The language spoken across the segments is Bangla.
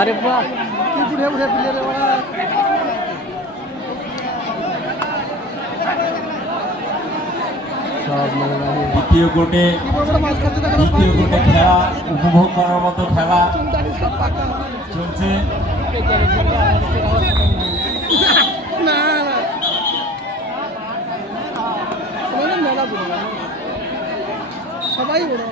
अरे वाह কি বুড়ে বুড়ে প্লেয়ার রে বাবা সব মানে দ্বিতীয় কোটে খেলা উপভোগ করার মতো খেলা চলছে না না সবাই বড়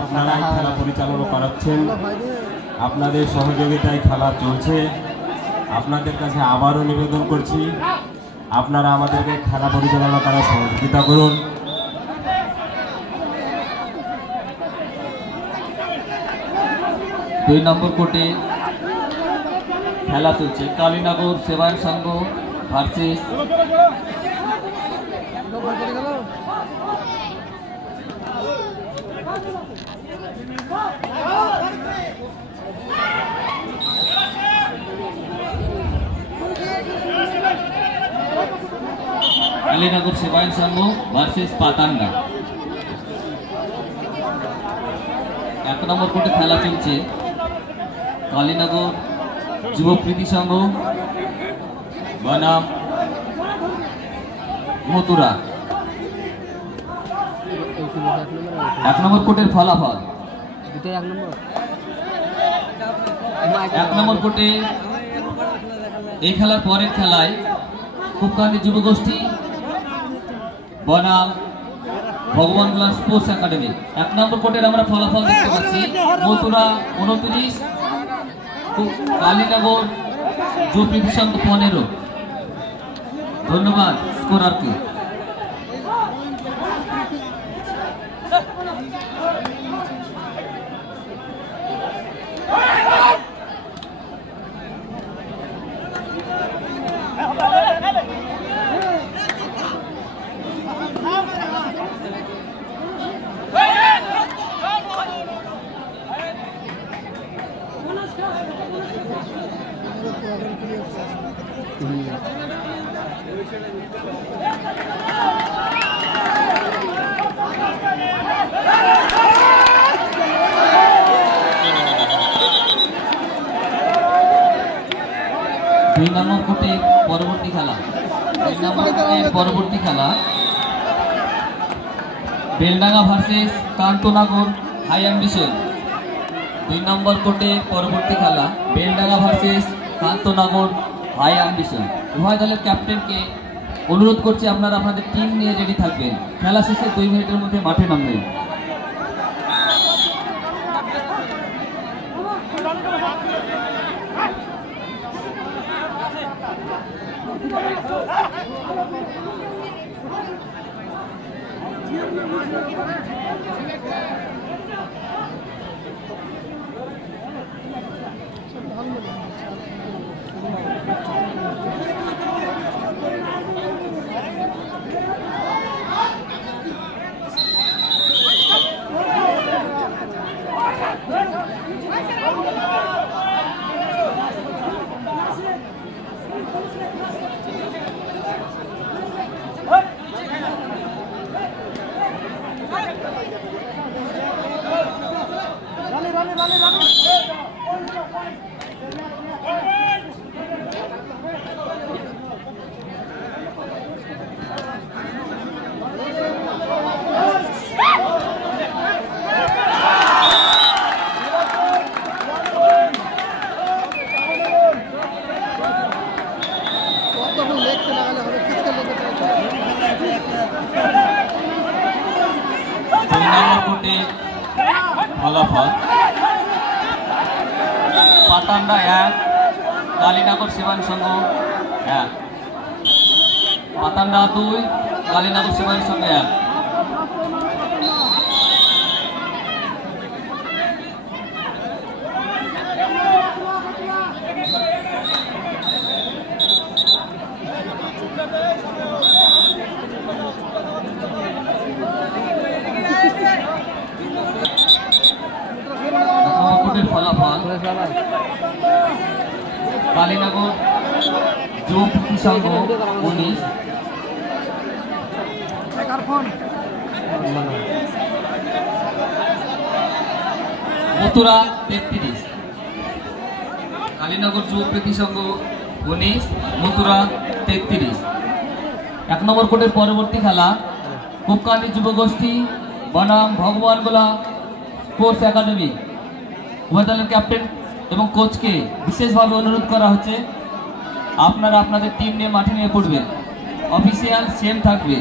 আপনারাই খেলা পরিচালনা করাচ্ছেন আপনাদের সহযোগিতায় খেলা চলছে আপনাদের কাছে আবারও নিবেদন করছি আপনারা আমাদেরকে খেলা পরিচালনা করার সহযোগিতা করুন দুই নম্বর কোর্টে খেলা চলছে কালীনগর সেবায়ন সংঘ ভার্সেস কালীনগর সেবায়ন সংঘ ভার্সেস পাতান্ডা এক নম্বর কোর্টে খেলা চলছে কালীনগর যুবপ্রীতি সংঘ বনাম মথুরা এক নম্বর কোর্টের ফলাফল এক নম্বর কোর্টে এই খেলার পরের খেলায় কুপকান্দি যুবগোষ্ঠী বনাম ভগবান স্পোর্টস একাডেমি এক নম্বর কোর্টের আমরা ফলাফল দেখতে পাচ্ছি মথুরা 29 কালীনগর যুবপ্রীতি সংঘ 15 ধন্যবাদ স্কোরারকে দুই নম্বর কোর্টে পরবর্তী খেলা Beldanga versus Kantnagar high ambition দুই নম্বর কোর্টে পরবর্তী খেলা Beldanga versus Kantnagar high ambition উভয় দলের ক্যাপ্টেনকে অনুরোধ করছি আপনারা আপনাদের টিম নিয়ে রেডি থাকবেন খেলা শেষে 2 মিনিটের মধ্যে মাঠে নামবেন ফলাফল পাতান্ডা 1 কালীনগর সেবায়ন সংঘ 1 পাতান্ডা 2 কালীনগর সেবায়ন সংঘ 1 2 ফল। কালীনগর যুব সংঘ 19, মথুরা 33। কালীনগর যুব প্রীতি সংঘ 19, মথুরা 33। 1 নম্বর কোর্টের পরবর্তী খেলা কুপকান্দি যুবগোষ্ঠী বনাম ভগবানগোলা স্পোর্টস একাডেমি। উভয় দলের ক্যাপ্টেন এবং কোচকে বিশেষভাবে অনুরোধ করা হচ্ছে আপনারা আপনাদের টিম নিয়ে মাঠে নিয়ে পড়বেন। অফিসিয়াল সেম থাকবে।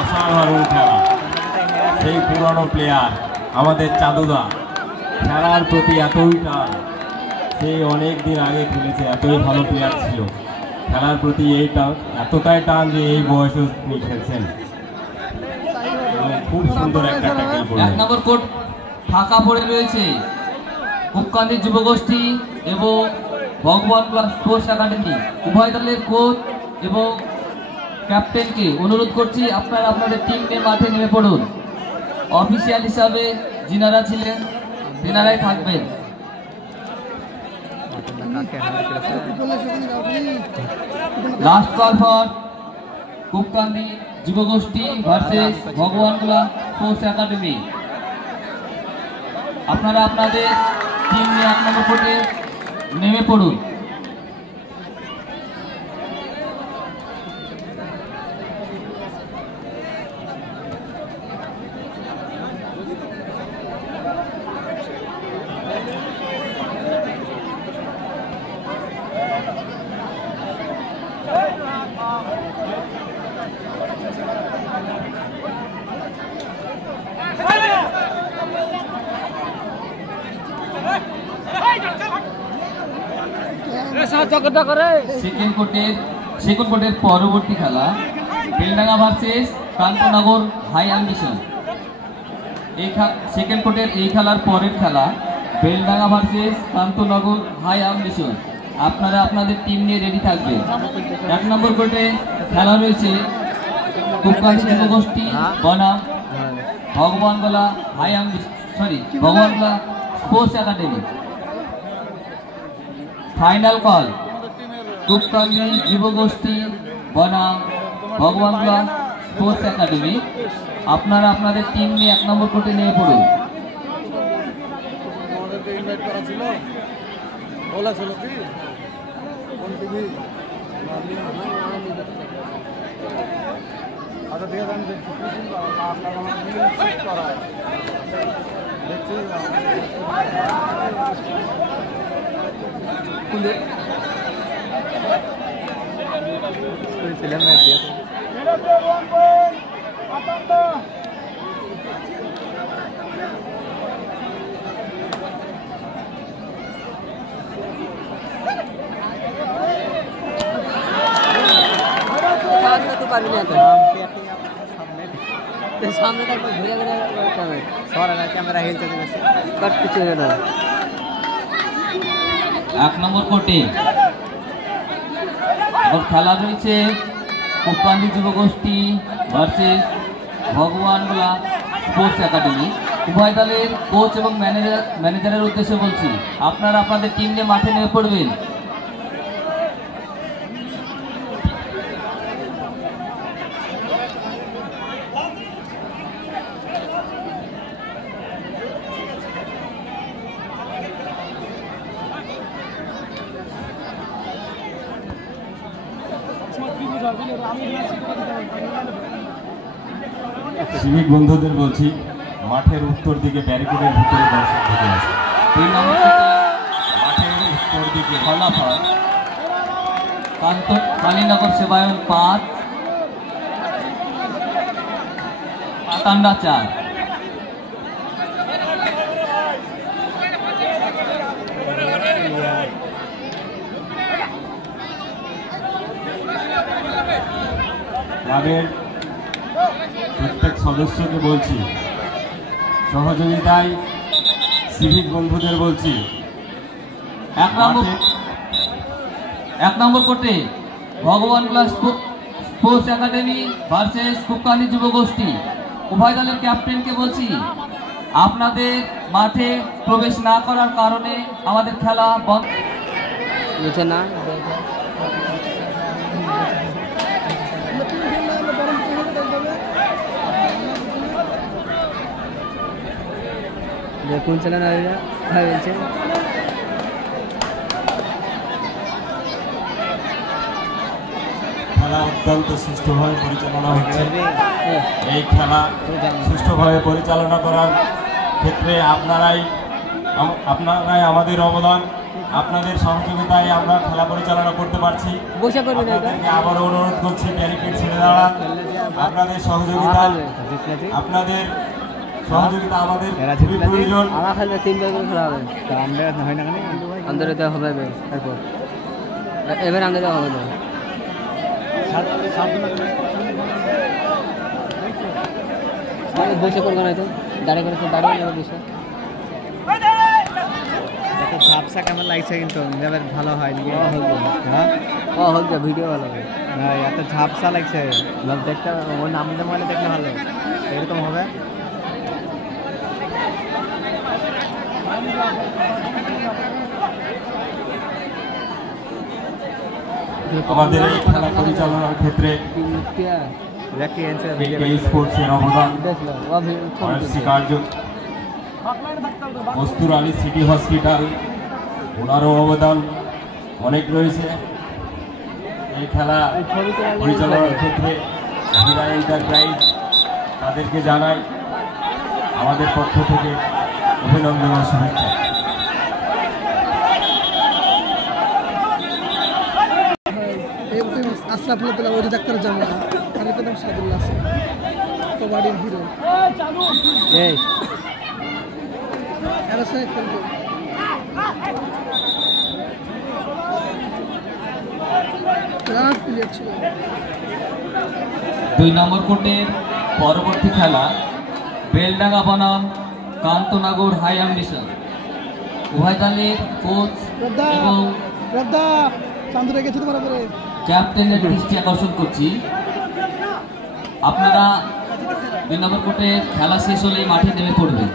অসাধারণ খেলা, সেই পুরনো প্লেয়ার আমাদের চাঁদুদা, খেলার প্রতি এতই টান, সে অনেক দিন আগে খেলেছে, এতই ভালো প্লেয়ার ছিল, খেলার প্রতি এই টান, এতটাই টান যে এই বয়সে তিনি খেলছেন। খুব সুন্দর একটা ট্যাকল করলেন। 1 নম্বর কোর্ট ফাঁকা পড়ে রয়েছে। কুপকান্দি যুবগোষ্ঠী এবং ভগবানগোলা স্পোর্টস একাডেমি উভয় দলের কোচ এবং ক্যাপ্টেনকে অনুরোধ করছি আপনারা আপনাদের টিম নিয়ে মাঠে নেমে পড়ুন। অফিসিয়াল হিসাবে যিনারা ছিলেন তেনারাই থাকবেন। লাস্ট কল ফর কুপকান্দি যুবগোষ্ঠী ভার্সেস ভগবানগোলা স্পোর্টস একাডেমি। আপনারা আপনাদের টিম নিয়ে 1 নম্বর কোর্টে নেমে পড়ুন। সেকেন্ড কোর্টের পরবর্তী খেলা Beldanga versus Kantnagar high ambition. Second কোর্টের এই খেলার পরের খেলা Beldanga versus Kantnagar high ambition. আপনারা আপনাদের টিম নিয়ে রেডি থাকবেন। 1 নম্বর কোর্টে খেলা রয়েছে কুপকান্দি যুবগোষ্ঠী বনাম Bhagwangola high ambition, Bhagwangola sports academy. Final call Kupkandi যুবগোষ্ঠী বনাম ভগবানগোলা স্পোর্টস একাডেমি। আপনারা আপনাদের টিম নিয়ে 1 নম্বর কোর্টে নিয়ে পড়ুন। सामने तक घुरे घुरे सर कैमरा हिलते कट কিছু হলো না। 1 নম্বর কোর্টে খেলা রয়েছে কুপকান্দি যুবগোষ্ঠী ভার্সেস ভগবানগোলা স্পোর্টস একাডেমি। উভয় দলের কোচ এবং ম্যানেজারের উদ্দেশ্যে বলছি আপনারা আপনাদের টিম নিয়ে মাঠে নেমে পড়বেন। সিভিক বন্ধুদের বলছি মাঠের উত্তর দিকে ব্যারিকেডের ভিতরে দর্শক ঢুকে আছে। 3 নম্বর কোর্টে মাঠের উত্তর দিকে ফলাফল কালীনগর সেবায়ন 5 পাতান্ডা 4। ক্লাবের প্রত্যেক সদস্যকে বলছি, সহযোগিতায় সিভিক বন্ধুদের বলছি 1 নম্বর কোর্টে ভগবান ক্লাস স্পোর্টস একাডেমি ভার্সেস কুকানি যুব গোষ্ঠী। উভয় দলের ক্যাপ্টেনকে বলছি, আপনাদের মাঠে প্রবেশ না করার কারণে আমাদের খেলা বন্ধ না। দেখুন চলেন বলছে খেলা অত্যন্ত সুষ্ঠুভাবে পরিচালনা হচ্ছে। এই খেলা সুষ্ঠুভাবে পরিচালনা করার ক্ষেত্রে আপনারাই আমাদের অবদান। আপনাদের সহযোগিতায় আমরা খেলা পরিচালনা করতে পারছি। আপনাদেরকে আবারও অনুরোধ করছি, ব্যারিকেড ছেড়ে দাঁড়ান। আপনাদের সহযোগিতা আমাদের খুবই প্রয়োজন। আমার খেলবে 3 বার করে খেলা হবে, হয় না কেন আন্দোলন দেওয়া হবে। তারপর এবার আন্দোলন দেওয়া হবে না। বসে করবো না, তো দাঁড়িয়ে করে দাঁড়িয়ে বসে ঝাপসা কেমন লাগছে, কিন্তু ভালো হয় হোক ভিডিও ভালো হবে। এত ঝাপসা লাগছে, দেখতে ওর নামতে মানে দেখলে ভালো এরকম হবে। আমাদের এই খেলা পরিচালনার ক্ষেত্রে স্পোর্টসের অবদান কস্তুর আলী সিটি হসপিটাল, ওনারও অবদান অনেক রয়েছে এই খেলা পরিচালনার ক্ষেত্রে। হীরা এন্টারপ্রাইজ তাদেরকে জানাই আমাদের পক্ষ থেকে অভিনন্দন ও শুভেচ্ছা। আশরাফুল্লাহ ওই ডাক্তার জানা আর এর নাম সাদুল্লাহ আছে, কবাডির হিরো। এই এর সাথে খেলতো ক্লাস প্লেয়ার ছিল। 2 নম্বর কোর্টের পরবর্তী খেলা বেলডাঙ্গা বনাম কান্তনগর হাই অ্যাম্বিশন। উভয় দলের কোচ এবং ক্যাপ্টেনের দৃষ্টি আকর্ষণ করছি, আপনারা 2 নম্বর কোর্টের খেলা শেষ হলেই মাঠে নেমে পড়বেন।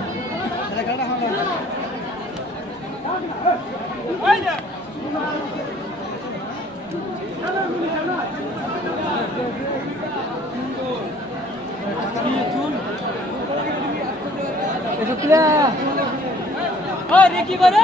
কি করে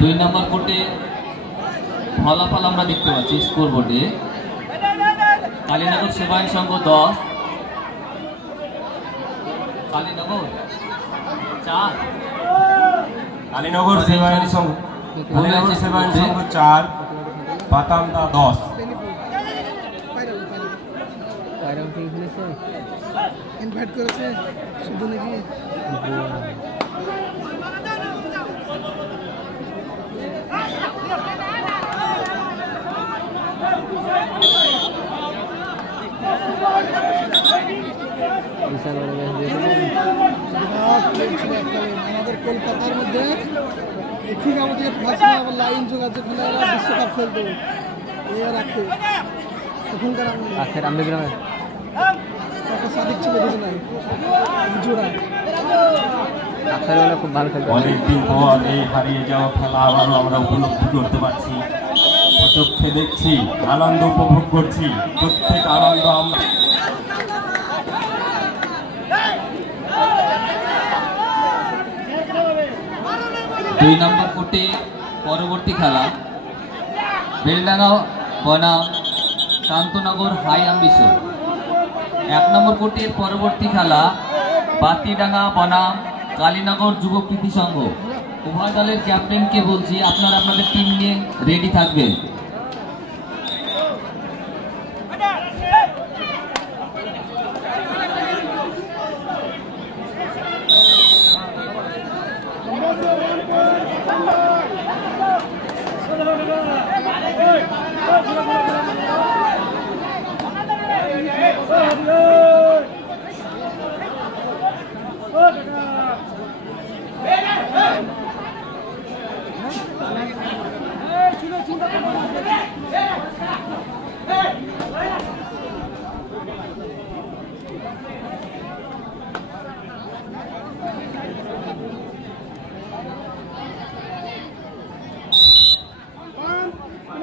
দুই নম্বর কোর্টে ফলাফল আমরা দেখতে পাচ্ছি স্কোর বোর্ডে। কালীনগর সেবায়ন সংঘ 10, কালীনগর 4, কালীনগর সেবায়ন সংঘ 4, পাতামদা 10। ইনভাইট করেছে শুধু নাকি আমাদের কলকাতার মধ্যে একই গ্রাম থেকে লাইন যোগাযোগ হলে ওরা বিশ্বকাপ খেলতো এ রাখে এখনকার গ্রামে সাদিক ছিল বুঝে নাই জোড়া খুব ভালো খেলতো। অনেকদিন পর এই হারিয়ে যাওয়া খেলা আবারও আমরা উপলব্ধি করতে পারছি, চোখে দেখছি, আনন্দ উপভোগ করছি। প্রত্যেক আনন্দ আমরা দুই নম্বর কোর্টে পরবর্তী খেলা বেলডাঙ্গা বনাম কান্তনগর হাই অ্যাম্বিশন। 1 নম্বর কোর্টের পরবর্তী খেলা বাতিডাঙ্গা বনাম কালীনগর যুব প্রীতি সংঘ। উভয় দলের ক্যাপ্টেনকে বলছি, আপনারা আপনাদের টিম নিয়ে রেডি থাকবেন।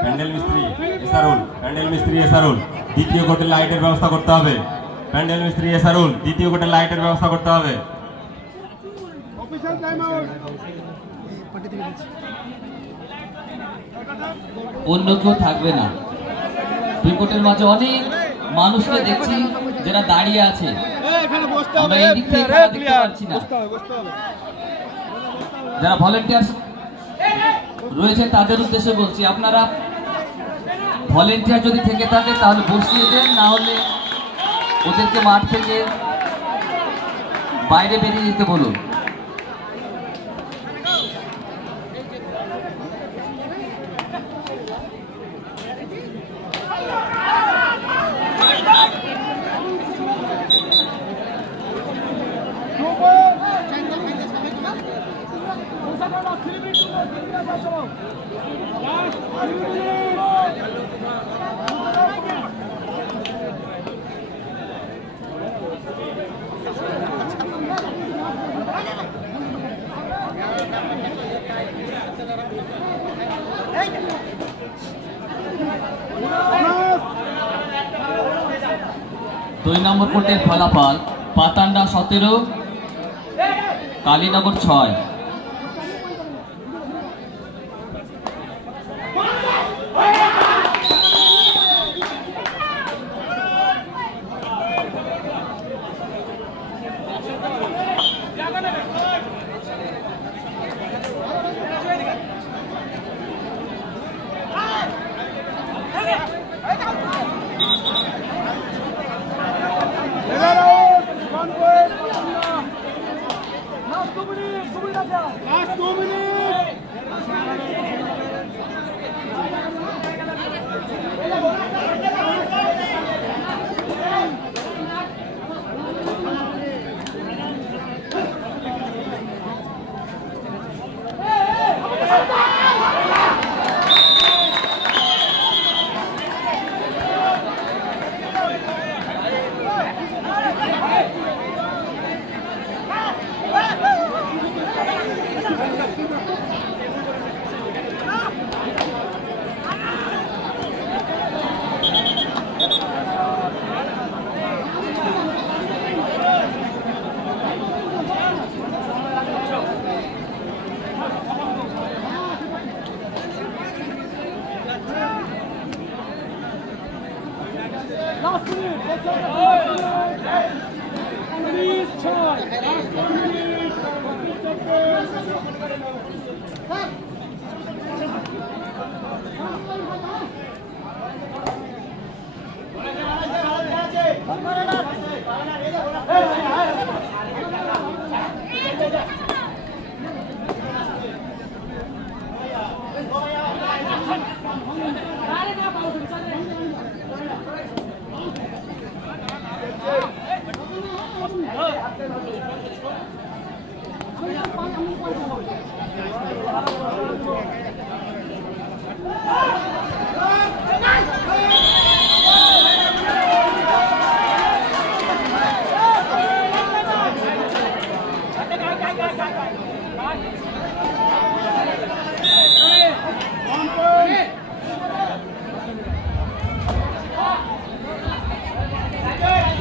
প্যান্ডেল মিস্ত্রি এসারুল, প্যান্ডেল মিস্ত্রি এসারুল, দ্বিতীয় কোর্টে লাইটের ব্যবস্থা করতে হবে। প্যান্ডেল মিস্ত্রি এসারুল, দ্বিতীয় কোর্টে লাইটের ব্যবস্থা করতে হবে। অন্য কেউ থাকবে না। দুই কোর্টের মাঝে অনেক মানুষকে দেখছি যারা দাঁড়িয়ে আছে, আমরা এই দিক থেকে দেখতে পাচ্ছি না। যারা ভলেন্টিয়ার রয়েছে তাদের উদ্দেশ্যে বলছি, আপনারা ভলেন্টিয়ার যদি থেকে থাকে তাহলে বসিয়ে দেন, না হলে ওদেরকে মাঠ থেকে বাইরে বেরিয়ে যেতে বলুন। দুই নম্বর কোর্টের ফলাফল পাতান্ডা 17, কালীনগর 6।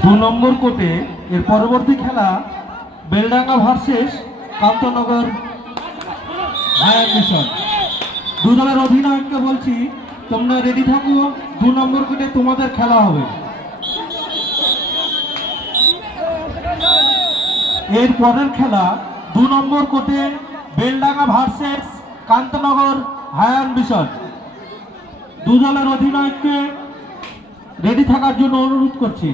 दो नम्बर कोर्टे एर परवर्ती खेला बेलडांगा भार्सेस कांतनगर हायर मिशन। दो दलेर अधिनायकके बोलছি তোমরা রেডি থাকো, 2 নম্বর কোর্টে তোমাদের খেলা হবে। এর পরের খেলা 2 নম্বর কোর্টে Beldanga versus Kantnagar higher mission. দু দলের অধিনায়ককে রেডি থাকার জন্য অনুরোধ করছি।